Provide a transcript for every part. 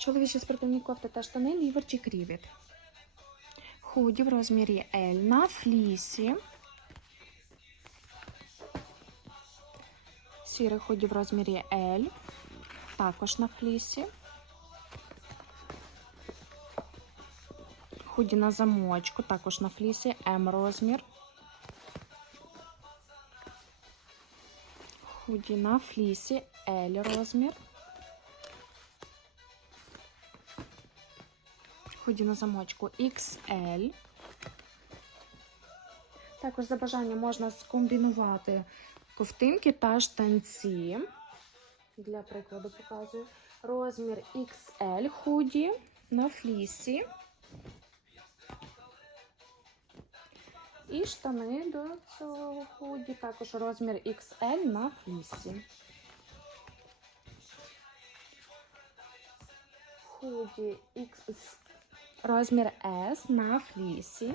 Чоловічі спортивні кофти та штани ліверчик рівід. Худі в розмірі L на флісі. Сірий худі в розмірі L. Також на флісі. Худі на замочку, також на флісі М розмір. Худі на флісі L розмір. Худі на замочку XL. Також за бажанням можна скомбінувати ковтинки та штанці. Для прикладу показую. Розмір XL худі на флісі. І штани до цього худі, також розмір XL на флісі. Худі X, розмір S на флісі.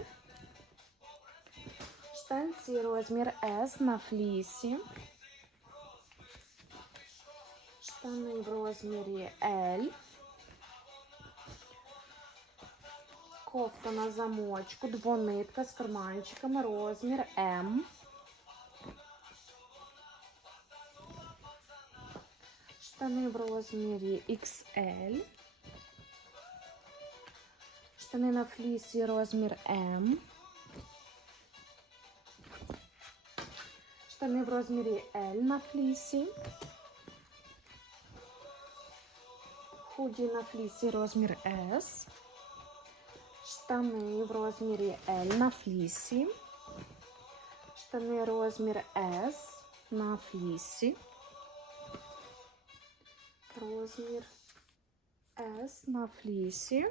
Штанці розмір S на флісі. Штани в розмірі L. Кофта на замочку, двонитка з карманчиками, розмір М. Штани в розмірі XL. Штани на флісі розмір М. Штани в розмірі L на флісі. Худі на флісі розмір S. Штани в розмірі L на флісі. Штани розмір S на флісі. Розмір S на флісі.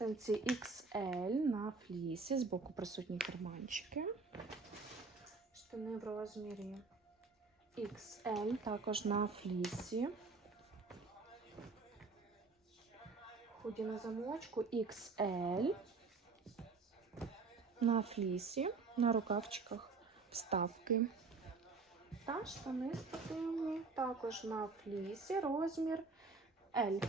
Штанці XL на флісі. Збоку присутні карманчики. Штани в розмірі XL також на флісі. Худі на замочку XL. На флісі, на рукавчиках вставки. Та штани спортивні також на флісі, розмір L.